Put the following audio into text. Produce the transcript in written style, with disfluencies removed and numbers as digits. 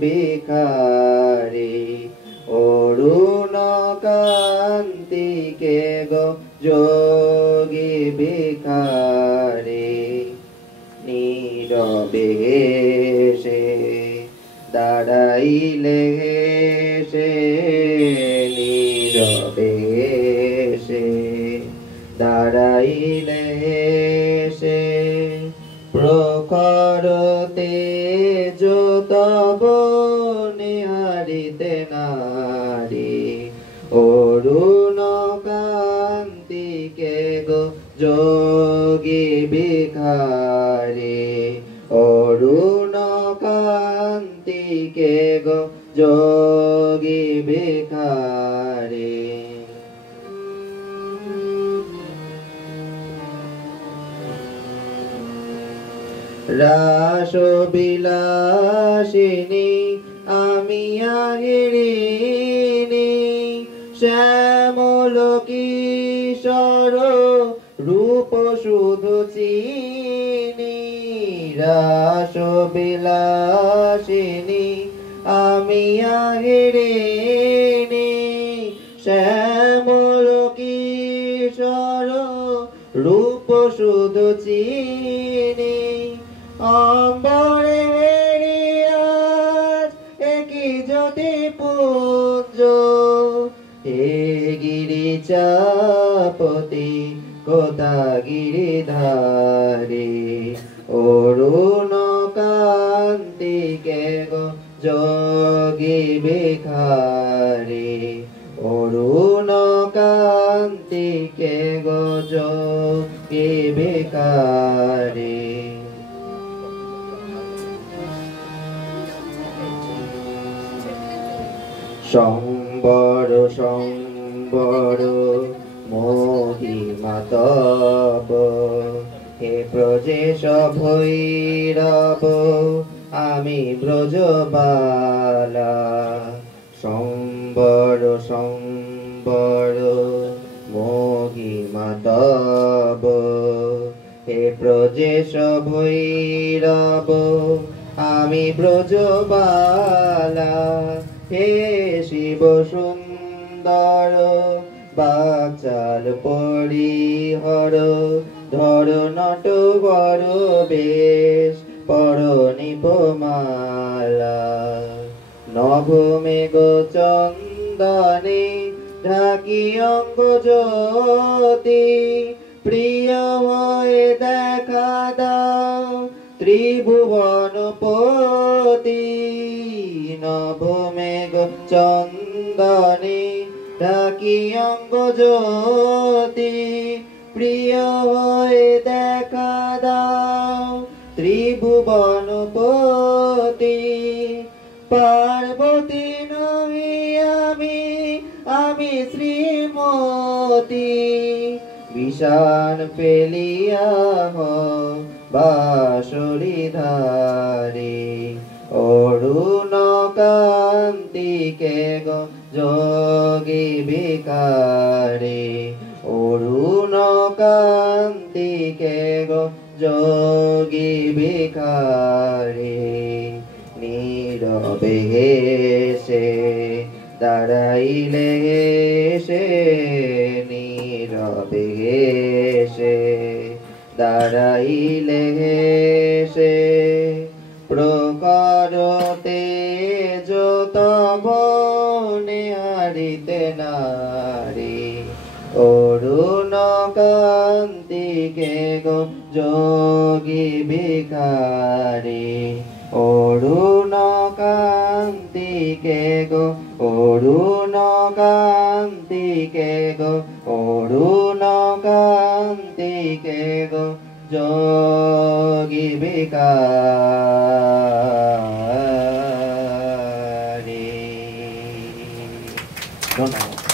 ভিখারি অরুণ কান্তিকে গো যোগী ভিখারি নীরবে সে দাঁড়াইলে সে নীরবে সে দাঁড়াইলে সে প্রখর তেজ তব নিহারিতে নারী অরুণ কান্তিকে গো যোগী ভিখারি অরুণ কান্তিকে গো যোগী ভিখারি রাসবিলাসিনী আমি আহিরিণী শ্যামল কিশোর রূপ শুধু চিনি রাসবিলাসিনী আমি আহিরিণী শ্যামল কিশোর রূপ শুধু চিনি অম্বরে আজ একই জ্যোতি পুঞ্জ হে গিরিচাপতি কোথা গিরিধারী অরুণ কান্তিকে গো যোগী ভিখারি অরুণ কান্তিকে গো যোগী ভিখারি সম্বর সম্বর মহিমা তব হে ব্রজেশ ভৈরব আমি ব্রজবালা সম্বর সম্বর মহিমা তব হে ব্রজেশ ভৈরব আমি ব্রজবালা হে শিব সুন্দর বাচাল পরিহর ধর নট বর বেশ পর নিপমালা নভমেঘ চন্দনে ঢাকি অঙ্গ জ্যোতি প্রিয় হয়ে দেখা দাও ত্রিভুবনপতি নভমেঘ চন্দনে ঢাকি অঙ্গ জ্যোতি প্রিয় হয়ে দেখা দাও ত্রিভুবনপতি পার্বতী নহি আমি শ্রীমতী বিষাণ ফেলিয়া বাঁশরি ধারে অরুণ কান্তিকে গো যোগী ভিখারি অরুণ কান্তিকে গো যোগী ভিখারি নীরবে সে দাঁড়াইলে সে নীরবে সে দাঁড়াইলে সে প্রখর তেজ তব নিহারিতে নারী অরুণ কান্তিকে গো যোগী ভিখারি অরুণ কান্তিকে গো অরুণ কান্তিকে গো অরুণ কান্তিকে গো যোগী ভিখারি। ধন্যবাদ।